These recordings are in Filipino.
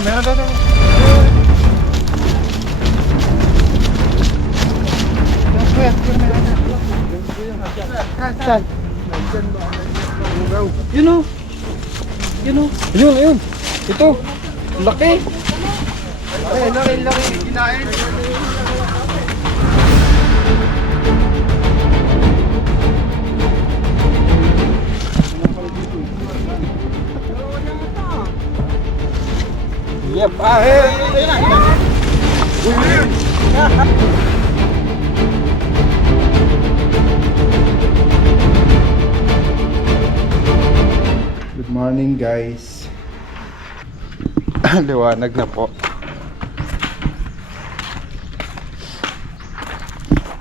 Meron daw. Saan? Yun o. Yun o. Yun. Ito. Laki. Laki. Kinain. Yep. Ayun na. Good morning guys. Liwanag na po.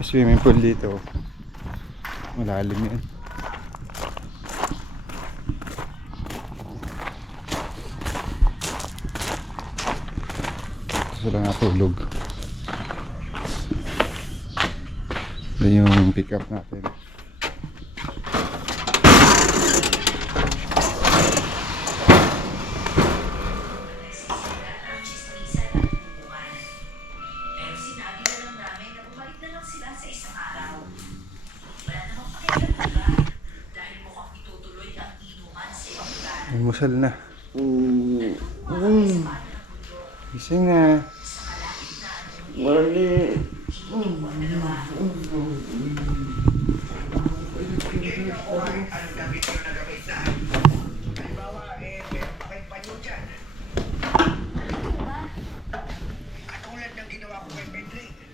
Swimming pool dito. Malalim yan. Gusto lang natulog. Ito yung pick up natin. Musal na. Gising na. Mali.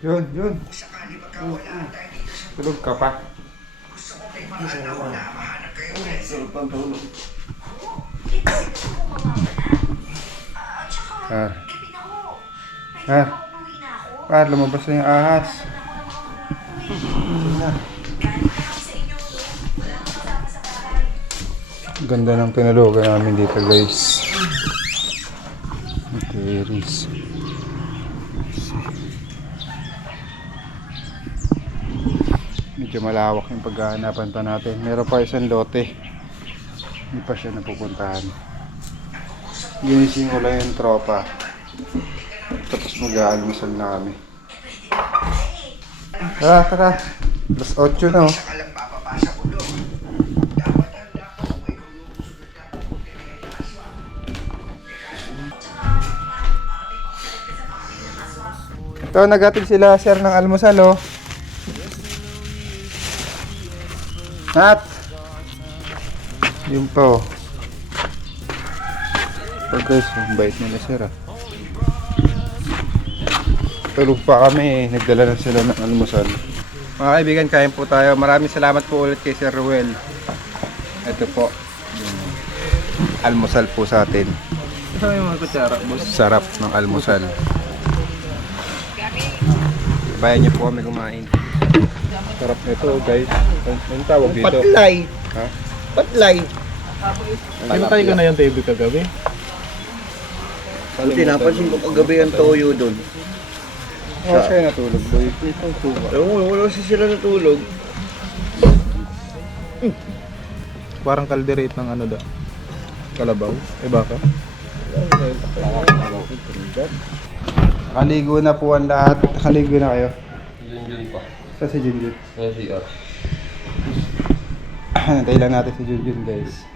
Yun. Tulog ka pa. Sarap ang tulog. Lumabas na yung ahas. Ganda ng pinalogan namin dito guys. Terrace. Medyo malawak yung paghahanapan pa natin. Meron pa isang lote. Hindi pa siya napupuntahan. Ginising ko lang yung tropa. Tapos mag-aalmusal na kami. Tara. Alas 8 na oh. Ito, nagatid sila sir ng almusal oh. Nat! Yun pa oh. So guys, ang bait nila sir ah. Tulog pa kami, nagdala na sila ng almusal. Mga kaibigan, kain po tayo. Maraming salamat po ulit kay Sir Ruel. Ito po, almusal po sa atin. Ito yung mga kutsara, boss. Sarap ng almusal. Bayan niyo po kami kumain. Sarap nito guys. Anong tawag dito? Patlay. Ha? Patlay. Pinatay ko na yung TV kagabi. Buti napansin ko kagabi ang toyo doon. Oo, siya natulog boy. Itong tuba. Wala kasi sila natulog. Parang kalderate ng ano da. Kalabaw. Eh baka? Nakaligo na po ang lahat. Nakaligo na kayo. Junjun pa. Sa si Junjun. Sa CR. Hintay lang natin si Junjun guys.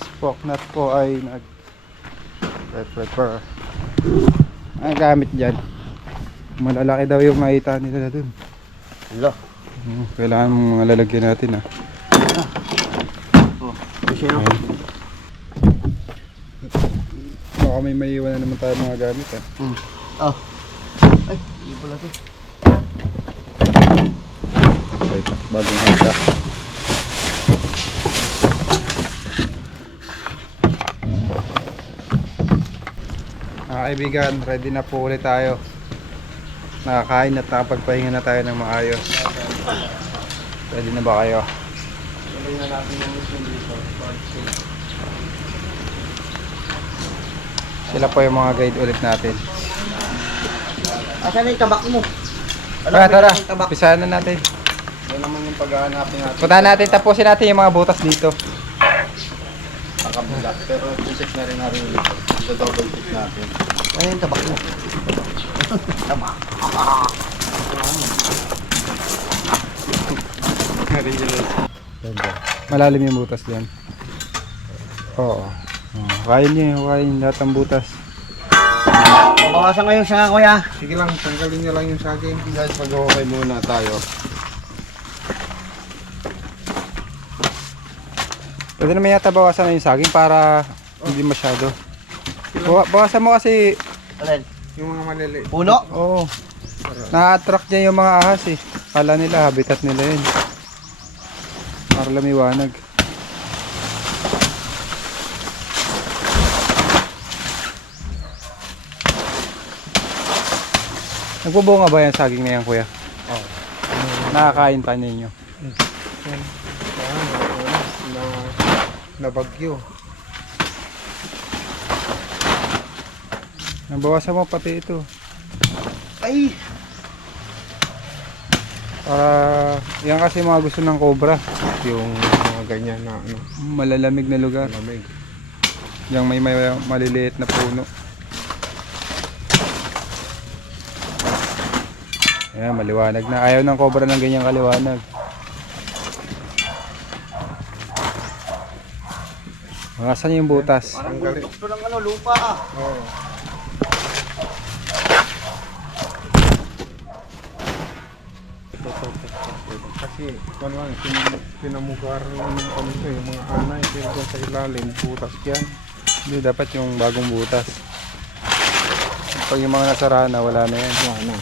Spoknut po ay prepare. Ang gamit dyan. Malalaki daw yung makita nila dun. Wala. Kailangan mong mga lalagyan natin ah. Kasi no? Baka may maiwan na naman tayo mga gamit ah. Ay, hindi pala ito. Okay, bagong handa. Mga kaibigan, ready na po ulit tayo. Nakakain at nakapagpahinga na tayo ng maayos. Ready na ba kayo? Sila po yung mga guide ulit natin. Asan na yung tabak mo? Tara, Tabak. umpisahan na natin. Yan naman yung paghahanapin natin. Puntahan natin, tapusin natin yung mga butas dito. kabila. Pero check na rin natin ulit. Double check natin. Ay, yung tabak mo. Tabak. Malalim yung butas diyan. Oo. Kain niyo, kain lahat ng butas. Bawasan ngayon siya, kuya. Sige lang, tanggalin niyo lang yung saging. Guys, mag-okay muna tayo. Pwede naman yata bawasan na yung saging para hindi masyado. Bawasan mo kasi, Alin? Yung mga maliliit. Puno? oo. Na-attract niya yung mga ahas eh. Kala nila, habitat nila yun. Para lumiwanag. Nagbubunga ba yan saging na yan, kuya? Oo. Nakakain pa ninyo. Na bagyo. Nabawasan mo pati ito. Ay! Para yan kasi mga gusto ng cobra. Yung mga ganyan na ano, Malalamig na lugar. lamig. Yung may maliliit na puno. Ayan, maliwanag na. Ayaw ng cobra ng ganyang kaliwanag. Saan yung butas? Parang bundok to ng ano, lupa ah. Oo. Kasi kung lang, pinamugar lang ng kami ito, yung mga anay, sila doon sa ilalim, butas yan. Hindi, dapat yung bagong butas. Pag yung mga nasara na, wala na yan. Wala.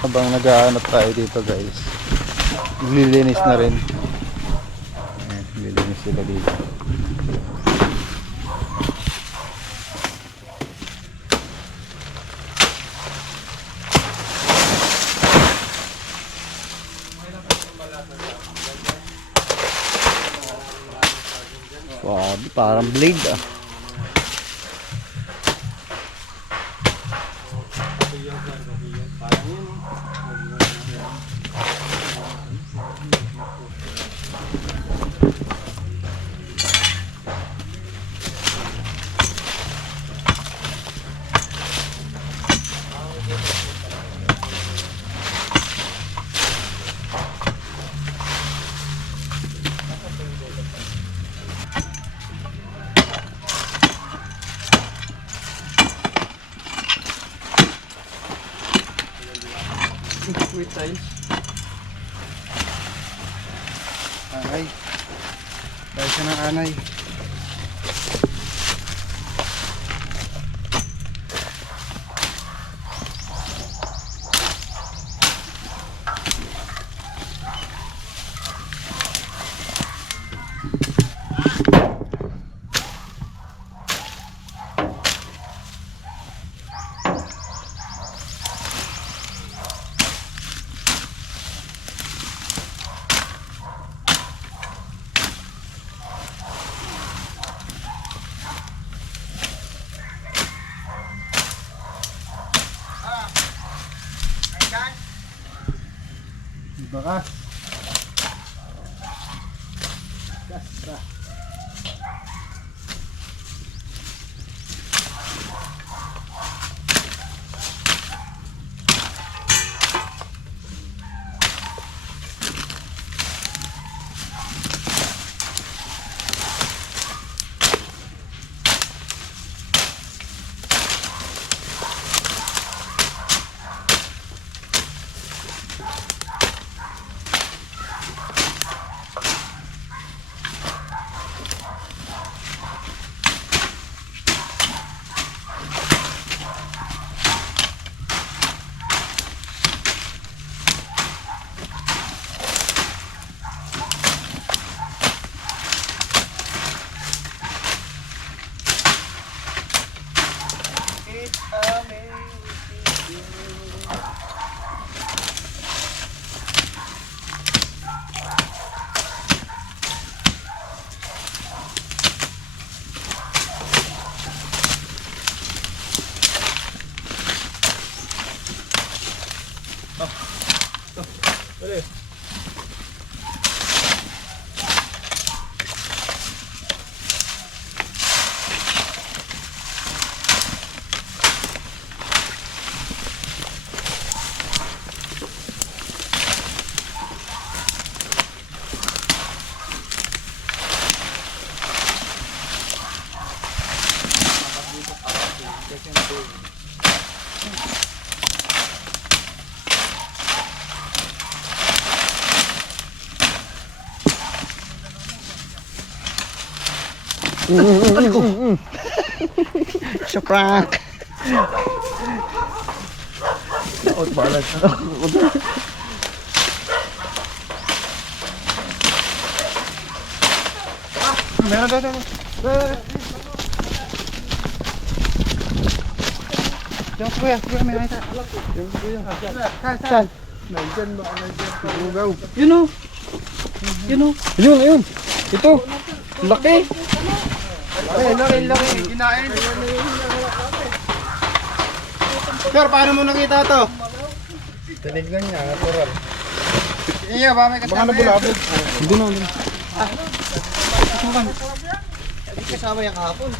Habang nag-aanap tayo dito guys, maglilinis na rin. Ayan, maglilinis sila dito. Swabe, parang blade ah. Anay. Dahil siya ng anay. Bakas. Sa prank. Out balance. Meron doon. Diyan kuya, may nakita. Saan? Nandyan ba? Nandyan. Lugaw. Yun o. Yun o. Ayun. Ito. Laki. Laki. Kinain. Sir, paano mo nakita to? Tinignan niya, natural. Iya, ba may kasama. Baka nabulabog. Hindi na. Hindi kasama yung kahapon.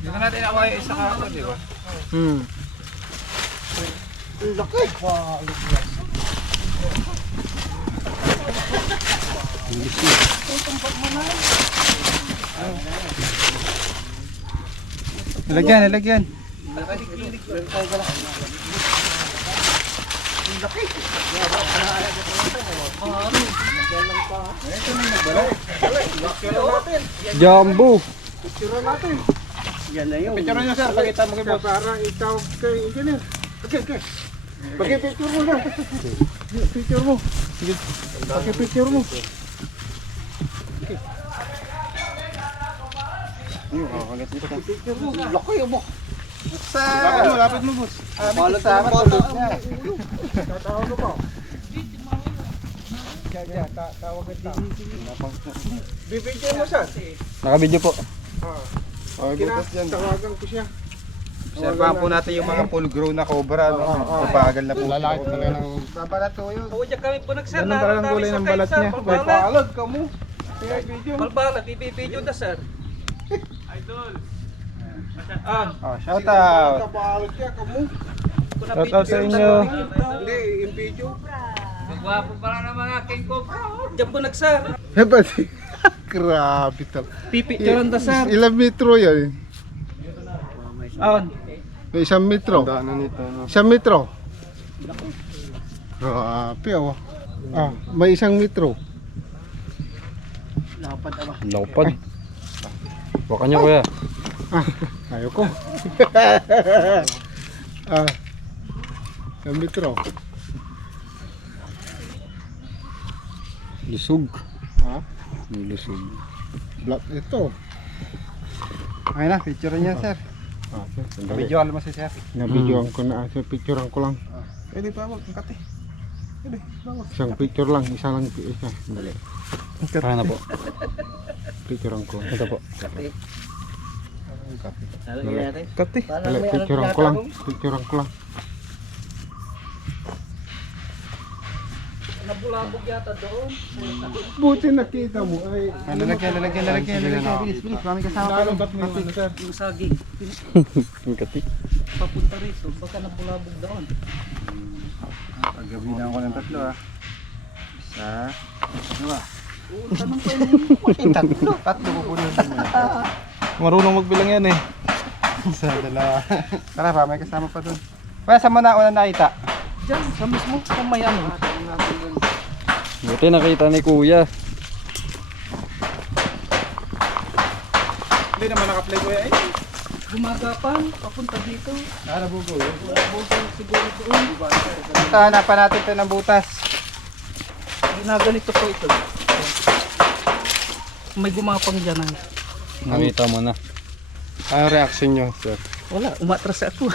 Dito natin ako yung isa ka, di ba? Laki. Nilagyan. Jumbo. Picture natin. Yan na yun. Picture nyo sir, pakita mo kay boss. Para ikaw kay engineer. Okay. Pag-picture mo lang. Picture mo. Pag-picture mo. Picture mo. Laki mo. Lapit mo boss. Balot sa bata. Tatawag ko pa. Tawag kita. Bibigyan mo siya. Naka-video po. Tawagan ko siya. Obserbahan po natin yung mga full grown na cobra. Mabagal na po. Lalaki talaga ng... Babalat ko yun. Oo, diyan kami po nagsar. Ganun talagang kulay ng balat niya. May paalad ka mo. Kaya video. Malbalat, ibibidyo na sir. Idol. Oh, shout out. Paalad ka mo. Shout out sa inyo. Hindi, yung video. Magwapo pala ng mga king cobra. Diyan po nagsar. Grabe talaga. Pipicturean na sir. Ilang metro yan? May 1 metro. Isang metro. Grabe oh. May 1 metro. Lapad. Baka niya kuya. Ayoko. 1 metro. Lusog. Ha? Lusog. Black ito. Ayun na, picture niya sir. Sandali. Video alam mo si sir. Na-videoan ko na. Picturean ko lang. Pwede pa, wag kati. Isang picture lang. Isa lang. Isa. Sandali. Kaya na po. Picturean ko. Ito po. Kati. Dali, picturean ko lang. Picturean ko lang. Nabulabog yata doon. Buti nakita mo ay... Lalagyan. Bilis. Mami kasama pa. Nalabat mo yung ano, sir. Yung saging. Ang kati. Papunta rito. Baka nabulabog doon. Paggabi na ako ng 3 ah. Isa. Dalawa. Tanong ko yun. Tatlo pupunin din muna. Marunong magbilang yan eh. Isa, dalawa. Tara pa, may kasama pa dun. Kaya saan mo na una nakita? Diyan, sa mismo. Sa may ano. Buti nakita ni kuya. Hindi naman naka-play ko yan. Gumagapan. Papunta dito. Nabugo. Bukol siguro doon. Hanapan natin ito ng butas. Ginaganito po ito. May gumapang dyan. Nakita mo na. Ano reaction nyo, sir? Wala, umatras ako.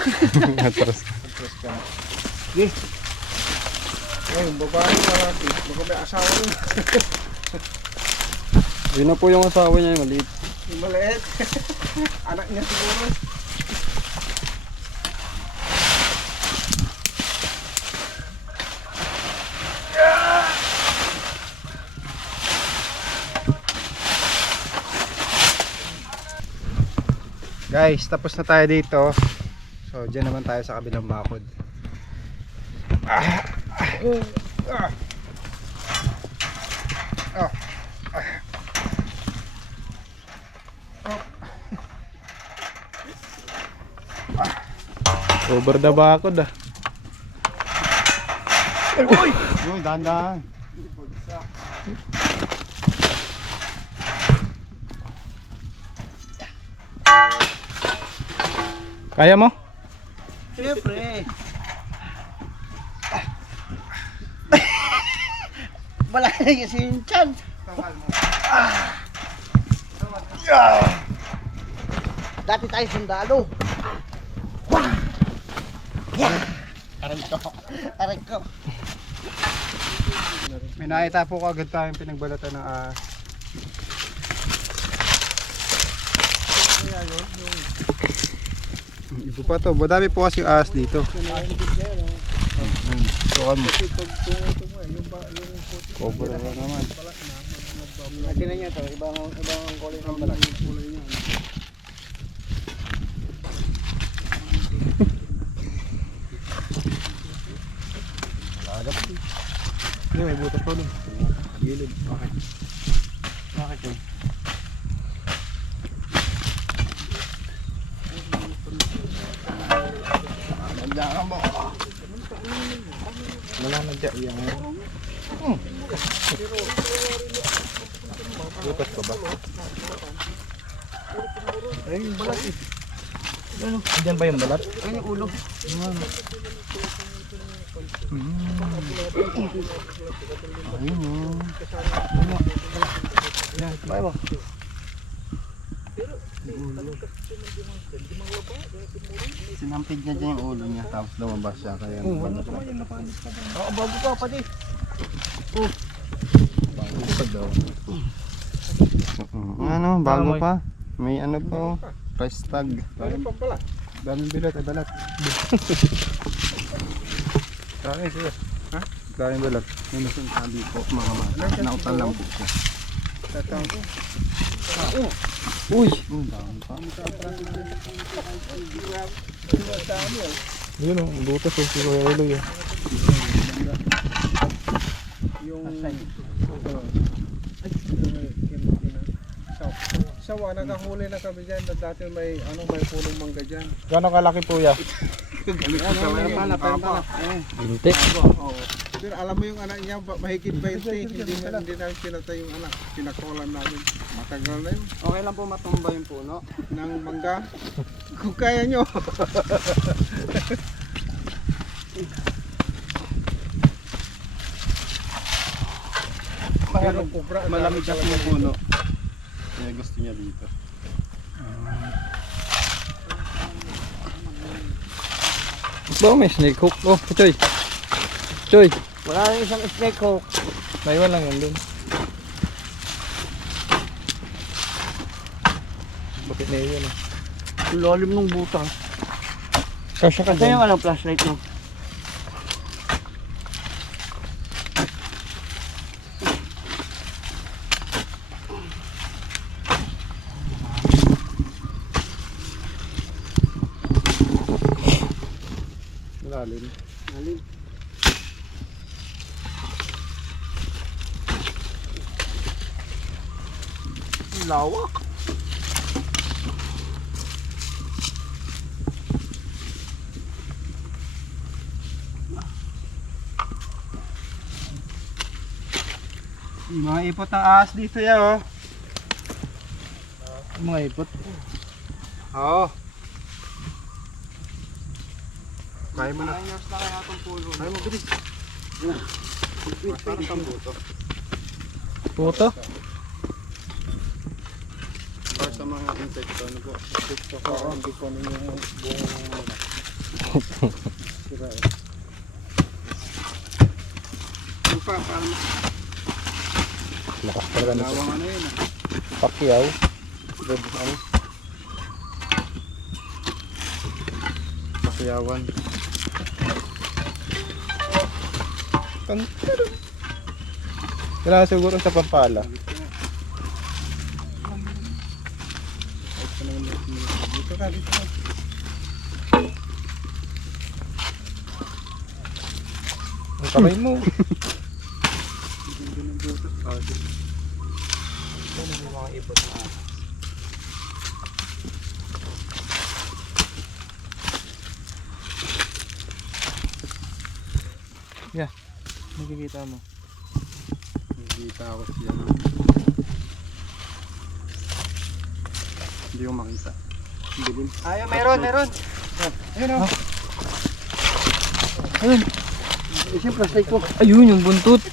Atras ka. Ayun, babae malaki. Baka may asawa yun. Yun na po yung asawa niya, maliit. Yung maliit. Anak niya siguro. Guys, tapos na tayo dito. So, dyan naman tayo sa kabilang bakod. Over the bakod ah. Uy, dahan-dahan. Kaya mo? Siyempre. Wala na yung sinchan. Dati tayo sundalo. Aray ko. May nakita po agad tayong pinagbalatan ng ahas. Iba pa to, madami po kasi ahas dito. Tukan mo. Cobra na naman. Tingnan niyo to, ibang kulay ng balat. Hindi, may butas pa dun. Gilid. Bakit? Bakit yun? Nandiyan mo. Wala na dyan yung... Butas pa ba? Ay, yung balat eh. Ano? Diyan ba yung balat? Ay, yung ulo. Ayun o. Yan, sabay mo. Sinampid niya dyan yung ulo niya, tapos lumabas siya. Kaya balat na. Oo, bago pa pati. Ano, bago pa. May ano pa oh. Price tag. Daming bilat, ay balat. Dami siya. Ha? Daming balat. Yung sabi po, mga bata. Nautan lang po siya. Uy! Dami pa. Yun o, butas o. Si Kuya Eloy o. Sawa, nakahuli na kami dyan. Dati may pulong mangga dyan. Gano'ng kalaki po ya? Bintik. Pero alam mo yung anak niya, mahigit 20. Hindi namin pinatay yung anak. Pinakolan namin. Matagal na yun. Okay lang po matumba yung puno. Ng mangga. Kung kaya nyo. Pero kubra. Malamig kasi yung puno. Kaya gusto niya dito. Ba, may snake hook. Oh, Choy. Choy. Wala rin isang snake hook. Naiwan lang yun dun. Bakit na yun? Ang lalim ng butas. Kasya ka Ito dun. yung anong flashlight mo. Lalim. Lalim. Lawak. Mga ipot ng ahas dito ya oh. Mga ipot. Oo. Kaya mo na. Ayos na kaya itong pulo. Kaya mo bilis. Parang tambuto. Puto. Para sa mga insekto ano po. Insekto ko. Hindi ko ano yung buong sira eh. Ano pa? Parang Lakas talaga nito. lawang ano yun ah. Pakyaw. Red ano? Pakiyawan. Kailangan siguro sa Pampala. Dito ka, dito ka. Ang kamay mo. Nakikita mo. Nakikita ako siya. Hindi ko makita. Dilim. Ayaw, meron. Ayun o. Ayun. Isa yung plastic ko. Ayun yung buntot.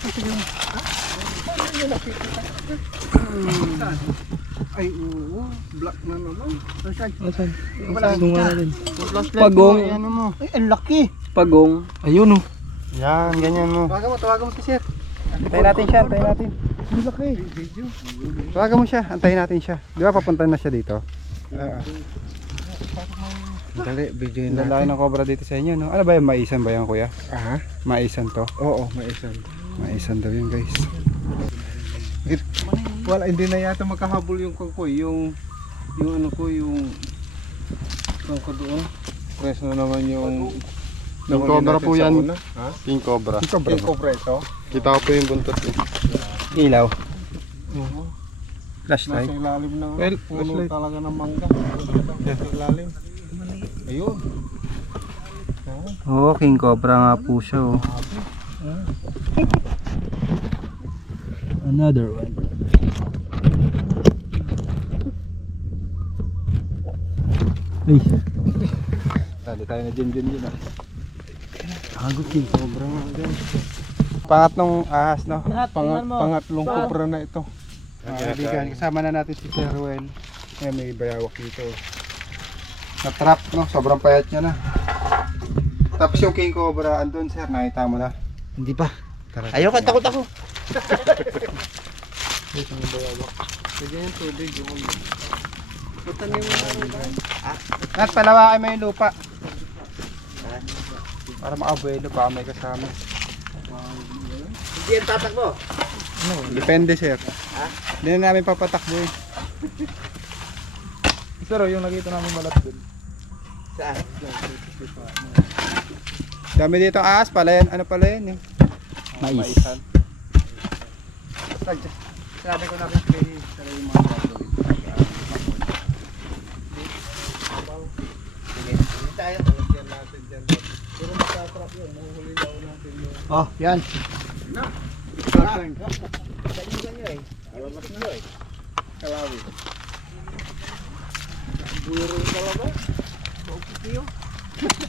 Ay, oo. Black na naman. Asan? Wala. Tunga na din. Flashlight Pagong. mo, ano mo. Ay, ang laki. Pagong. Ayun oh. Yan, ganyan mo. Tawagan mo si sir. Antayin natin siya, antayin natin. Ang laki. Tawagan mo siya, antayin natin siya. Di ba papunta na siya dito? Dali, video Ang lalaki ng cobra dito sa inyo, no? Ano ba yung maisan ba yan, kuya? Aha. Maisan to? Oo, may isang. Maisan daw yun, guys. Wala, hindi na yata makahabol yung kangkoy. Yung ano ko, yung kangko doon. Preso na naman yung King cobra po yan. Ha? King cobra. King cobra ito? Kita ko po yung buntot eh. Ilaw. Oo. Flashlight. Nasa ilalim ng Well, puno flashlight. talaga ng mangga. Nasa ilalim. Ayun. Oo, king cobra nga po siya, oh. Another one. Ay. Tali tayo na dyan yun, ah. Hagot king cobra nga dyan. Pangatlong ahas, no? Pangatlong cobra na ito. Kaibigan, kasama na natin si Sir Ruel. Ayan, may bayawak dito. Na-trap, no? Sobrang payat niya na. Tapos yung king cobra, andun sir, nakita mo na. Hindi pa. Tara. Ayoko, takot ako. Sige yung tubig. At palawakin mo yung lupa. Para makabuelo pa may kasama. Hindi yung tatakbo. Depende sir. Hindi na namin papatakbo eh. Sir, yung nakita namin malat dun. Saan? Dami dito ahas pala yan. Ano pala yan? Mais. Sabi ko na rin pwede sa yung mga gagawin. Hindi tayo. Pero matatrap yun. Mahuhuli daw natin yun. Oh, yan. Ganyan nyo eh. Alamas na eh. Kalawi. Buro talaga. Baukitiyo.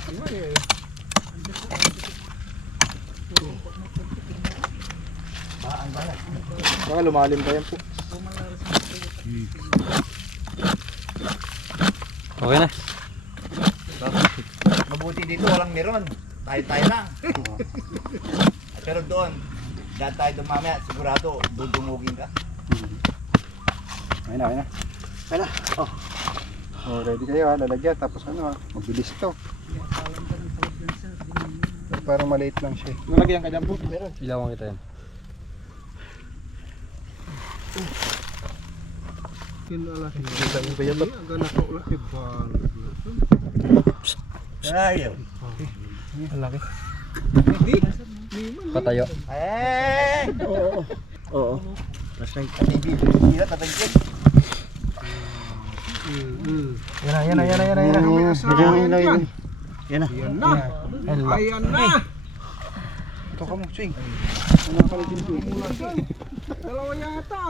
Ano eh. Baka lumalim pa yan po. Okay na. Mabuti dito walang meron. Tayo lang. Pero doon, dahil tayo doon mamaya, sigurado dudumugin ka. Ayun na, ayun na. Ayun na. Oh. Oh, ready kayo ha, lalagyan. Tapos ano ha, mabilis ito. Parang maliit lang siya. Nalagyan ka dyan po? Meron. Ilawan kita yan. Kinalaki. Hindi, agad na ko laki ba? Ayaw. Ang laki. Patayo. Eh! Oo. Hindi, tatagyan. Yan na. Yan na. Ayan na. Ito ka mo, swing. Dalawa yata.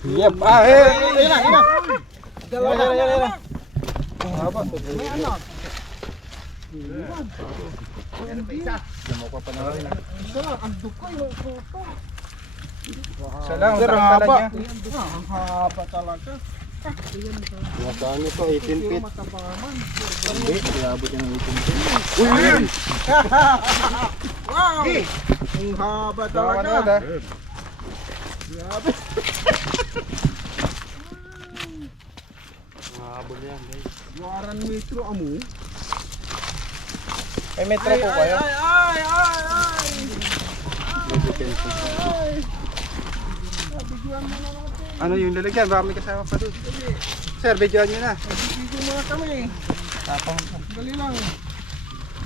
Yep. Ah, eh. Ayan na. Dalawa na. Haba. May anak. Isa lang, ang dukay. Isa lang, Sir, ang haba. niya. Ang haba talaga. Magkano ito? 18 feet. Mataba naman. Hindi, iabot yan ng 18 feet. Wow! Ang haba Baka talaga. na ha. Grabe. Mahabol yan, guys. Waran metro amo. May metro po kayo? Ay! Medyo pencil. Bigyan mo na natin. Ano yung lalagyan? Baka may kasama pa doon. Sir, videoan nyo na. Bigyan mo na kami. Tapang. Dali lang.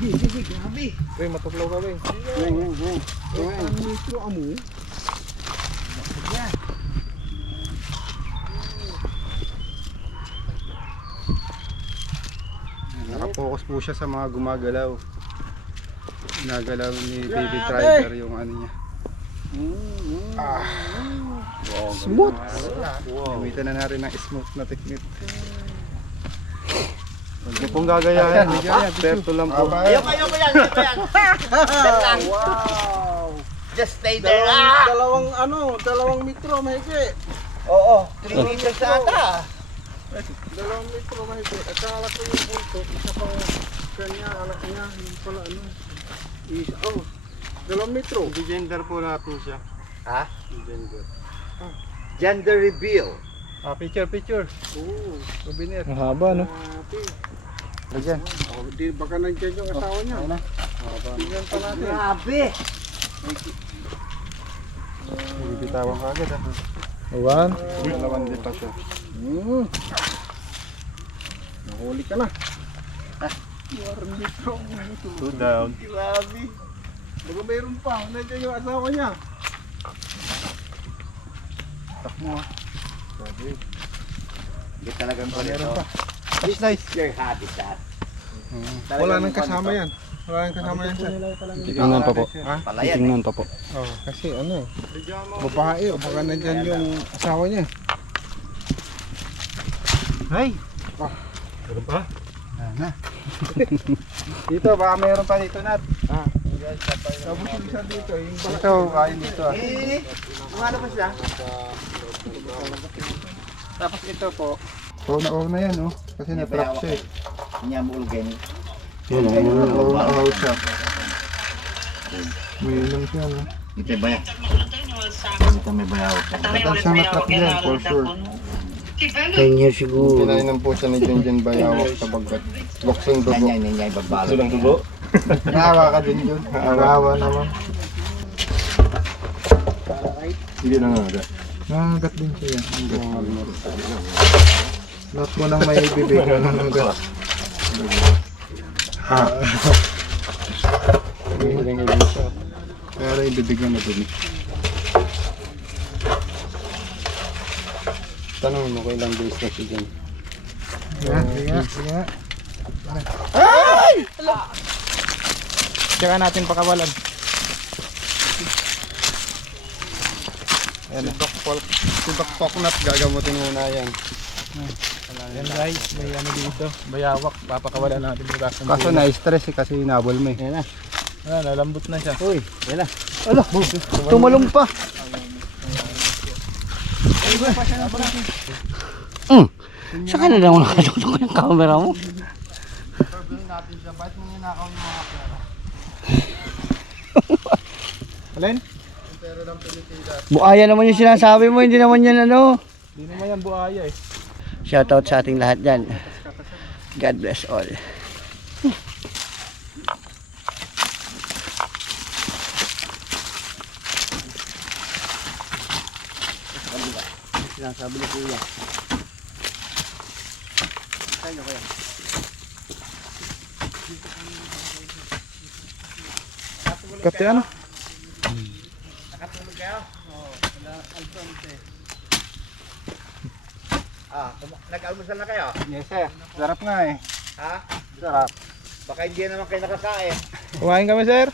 Grabe. Uy, matuklaw ka ba eh. Yan. Waran metro amo. Nakapokus po siya sa mga gumagalaw. Nagalaw ni Baby Driver yung ano niya. Smooth. Gamitan na natin ng smooth na technique. Huwag niyo pong gagayahin. Perto lang po. Ayoko yan. Wow. Just stay there. Dalawang metro mahigit. Oo, 3 meters sa ata. 2 metro mahigit. At akala ko yung punto, isa pang kanya, alak niya, yung pala is, 2 metro. Gender po na po siya. Ha? Gender. Gender reveal. Picture. Oo, Souvenir. Ang haba, no? grabe. Ayan. Di baka nandiyan yung asawa niya. Ayun na. Tingnan pa natin. Grabe. Bibitawan ka agad. One. Dalawang di pa siya. Nahuli ka na. 2 metro. 2 down. Grabe. Baka mayroon pa. Nandiyan yung asawa niya. Tak mo ah. Hindi talagang Meron pa. This is your habitat. Wala nang kasama yan. Wala nang kasama yan. Titingnan pa po. Palayan. Titingnan pa po. Oh, kasi babae o baka nandyan yung asawa niya. Ay! Meron pa? Na. Dito, baka meron pa dito, Nat. Tapos yung isa dito, yung bala. Ito, ayun dito ah. Ano ba siya? Tapos ito po. Oo na yan, oh. Kasi na-trap siya eh. Niya mo ulgen. Oo na siya. May ilang siya, no? Ito ba yan? Ito may bayaw. Matagal siyang na-trap yan, for sure. 10 years siguro. Pinainan po siya ni Junjun Bayawak sa bagat. Boksong dugo. Yan, babalo. Sulang dugo? Naawa ka din yun. Naawa naman. Hindi na nga. Nangagat din siya. Lahat mo nang may bibigyan ng nangagat. Ilang siya. Pero ibibigyan na dun. Tanong mo kung ilang days na siya dyan. Sige. Tsaka natin pakawalan. Ayan, si Bakpoknat gagamutin muna yan. Yan guys, may ano dito. Bayawak, papakawalan natin yung rasang Kaso na-stress eh, kasi inabol mo eh. Yan na. Nalambot na siya. Uy, yan na. Tumalong pa! Saka na lang nakatutok yung camera mo. Sabihin natin siya, bakit mo ninakaw yung mga pera? Alin? Pero lang Pilipinas. Buaya naman yung sinasabi mo, hindi naman yan ano. Hindi naman yan buhaya eh. Shoutout sa ating lahat dyan. God bless all. Sinasabi ni Kuya. Kati ano? Nakatulog kayo? Oo. Nag-almusal na kayo? Yes sir, sarap nga eh. Ha? Sarap. Baka hindi naman kayo nakakain. Kumain kami sir.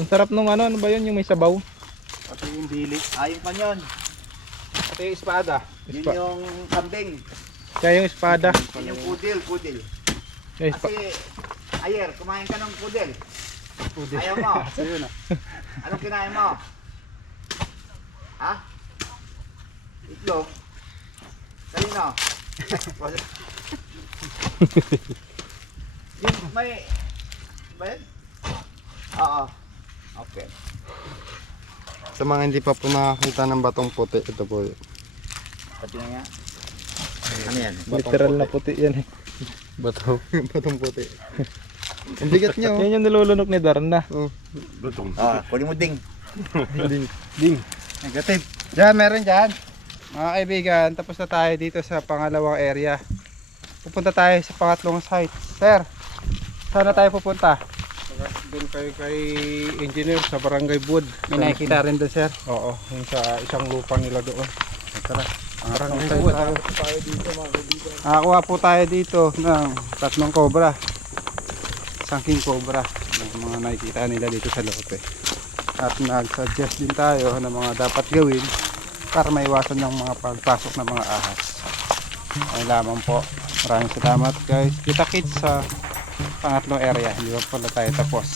Ang sarap nung ano ba yun, yung may sabaw. Pati yung dili. Yung kanyon. Pati yung espada. Yun yung kambing. Kaya yung espada. Yun yung pudil. Yung Kasi, ayer, kumain ka ng pudil. Ayaw mo. Ayun ah. Anong kinain mo? Ha? Itlog? Kanino? Yung may... Ba yun? Oo. Okay. Sa mga hindi pa po nakakita ng batong puti, ito po yun. Pati na nga. Ano yan? literal na puti yan eh. Bato. Batong puti. Ang bigat niya oh. Yan yung nilulunok ni Darna. Kunin mo ding. Ding. Negative. Diyan, meron dyan. Mga kaibigan, tapos na tayo dito sa pangalawang area. Pupunta tayo sa pangatlong site. Sir, saan na tayo pupunta? Doon kay engineer sa Barangay Bud. May nakikita rin doon, sir. Oo, yung sa isang lupa nila doon. Tara. Barangay Site Bud. tayo. Tayo dito mga kaibigan. Nakakuha po tayo dito ng 3 cobra. 1 king cobra. ng mga nakikita nila dito sa lote. At nag-suggest din tayo ng mga dapat gawin para maiwasan ng mga pagpasok ng mga ahas. Ay lamang po. Maraming salamat guys. Kita-kits sa pangatlong area. Hindi pa pala tayo tapos.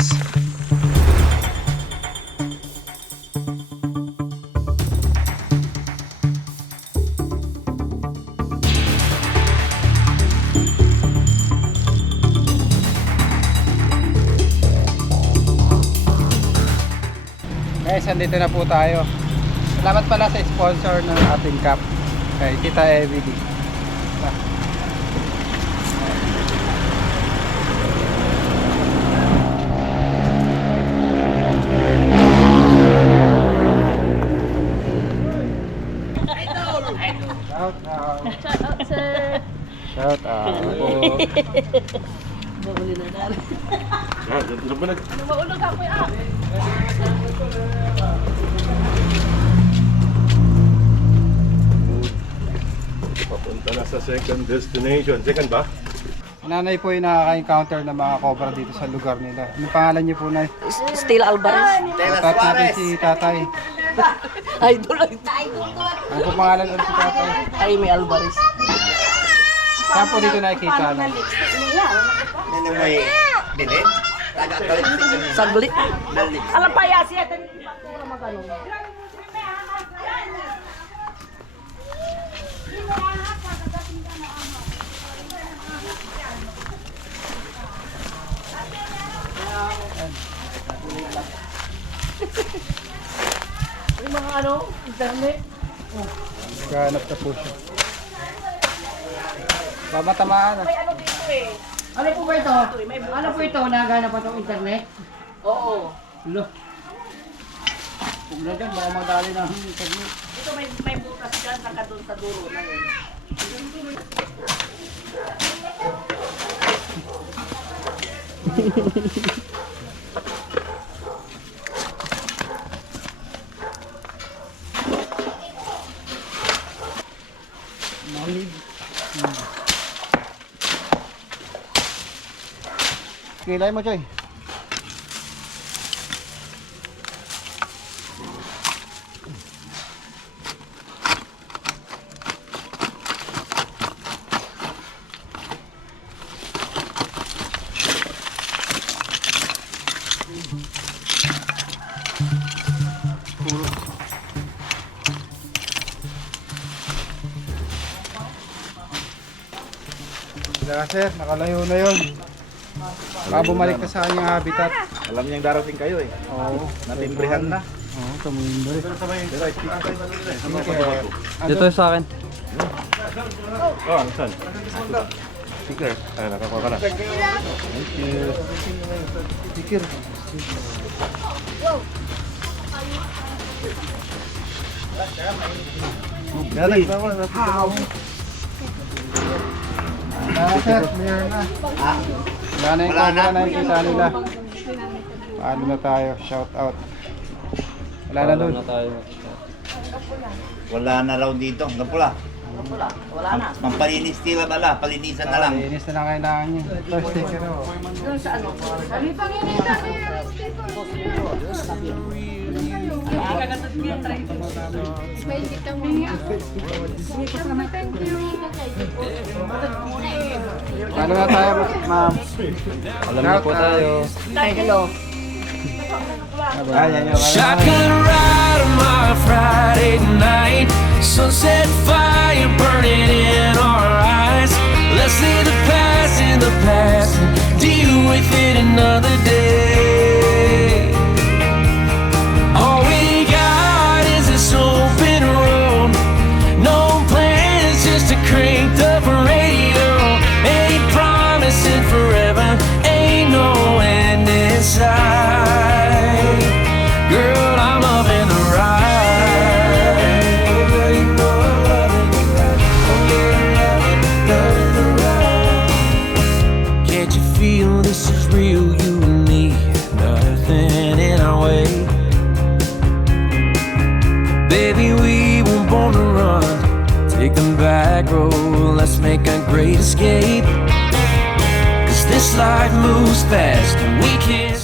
Guys, andito na po tayo. Salamat pala sa sponsor ng ating cup kay Tita Evie. Shout out. Shout out, sir. Shout out. Mahuli na dali. Maulog ako ya. Papunta na sa second destination. Second ba? Nanay po yung nakaka-encounter ng mga cobra dito sa lugar nila. Ano pangalan niyo po, Nay? Stella Alvarez. Tatat natin si Tatay. Idol. Ano po pangalan ulit si Tatay? Jaime Alvarez. Saan po dito nakikita? No? Saglit. Alam pa ya siya. Magano. Yung mga ano, internet. Ganap na po siya. Babatamaan ah. Ano dito eh? Ano po ba ito? Ano po ito? Naghanap pa itong internet? Oo. Lo. Huwag na dyan, baka madali na ang internet. Ito may butas dyan, saka doon sa dulo na yun. Kilay mo, Choy. Sila sir, nakalayo na yun. Baka bumalik na sa kanyang habitat. Alam niyang darating kayo eh. Oo. Natimbrihan na. Oo, tumundo rin. Dito sa akin. Oh, ano saan? Sticker. Ay, nakakuha ka na. Thank you. Pikir. Galing. Sir, meron na. Wala na yung cobra na yung kita nila. Paano na tayo? Shout out. Wala na doon. na tayo. Wala na raw dito, hanggang pula. Wala na. Mampalinis tila bala, palinisan na lang. Linis na lang kailangan nyo. Ito, sticker o. Doon sa ano? Paano na tayo, ma'am? Alam na po tayo. Hello. Shotgun ride on my Friday night. Sunset fire burning in our eyes. Let's leave the past in the past and deal with it another day. All we got is this open road. No plans, just a cranked up radio. Ain't promising forever, ain't no end in sight. Girl, I'm loving the ride. Can't you feel this is real, you and me? Nothing in our way. Baby, we were born to run. Take them back road, let's make a great escape. 'Cause this life moves fast and we can't